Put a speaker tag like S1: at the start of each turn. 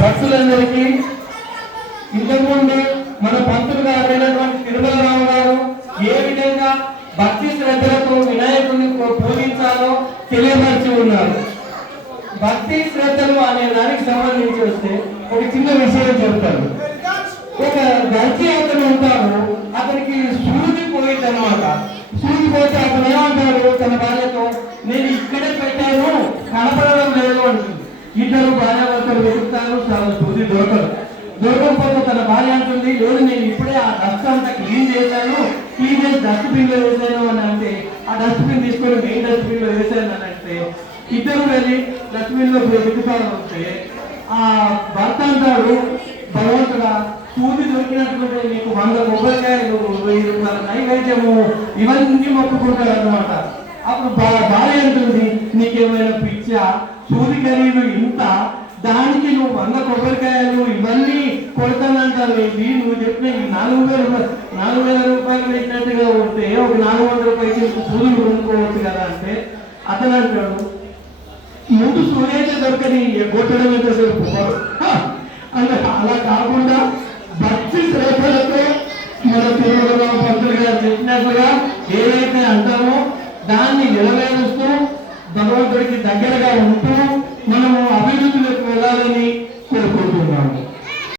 S1: భక్తులందరికీ ఇంతకుముందు మన పంతులు గారు అయినటువంటి తిరుమలరావు గారు ఏ విధంగా భక్తి శ్రద్ధలతో వినాయకుడిని పూజించాలో తెలియపరిచి ఉన్నారు. భక్తి శ్రద్ధలు అనే దానికి సంబంధించి వస్తే ఒక చిన్న విషయం చెప్తాను. ఒక దర్జీ అతను ఉంటాడు అతనికి సూది పోయిందనమాట సూది పోతే అతను ఏమంటాడు? తన భార్యతో నేను ఇక్కడే పెట్టాను కనపడడం లేదు అంటుంది ఇద్దరు భార్యాభర్తలు వెతుకుతారు చాలా సూది దొరకదు దొరకకపోతే తన భార్య అంటుంది లేదు నేను ఇప్పుడే ఆ డస్ట్ అంతా క్లీన్ చేశాను. క్లీన్ చేసి డస్ట్బిన్లో వేసాను అని అంటే ఆ డస్ట్ బిన్ తీసుకొని మెయిన్ డస్ట్బిన్లో వేసాను అని అంటే ఇద్దరు వెళ్ళి డస్ట్బిన్లో వెతుకుతారు అంటే ఆ భర్త అంటాడు భగవంతుడా పూజ దొరికినటువంటి నీకు వంద కొబ్బరికాయలు వెయ్యి రూపాయల నైవేద్యము ఇవన్నీ మొక్కుకుంటారు అనమాట అప్పుడు భార్య అంటుంది నీకేమైనా పిచ్చా? సూది ఖరీదు ఇంత? దానికి నువ్వు వంద కొబ్బరికాయలు ఇవన్నీ కొడతానంటారు. ఏంటి నువ్వు చెప్పిన ఈ నాలుగు వేల రూపాయలు నాలుగు వేల రూపాయలు పెట్టినట్టుగా ఉంటే ఒక నాలుగు వందల రూపాయలు పూలు కొనుక్కోవచ్చు కదా అంటే అతను అంటాడు ముందు సూర్యత దొరకని కొట్టడం ఎంతసేపు? అంటే అలా అలా కాకుండా భక్తి శ్రద్ధలతో మన తిరుమలలో పంతులు గారు చెప్పినట్లుగా ఏదైతే అంటామో దాన్ని నెరవేరుస్తూ భగవంతుడికి దగ్గరగా ఉంటూ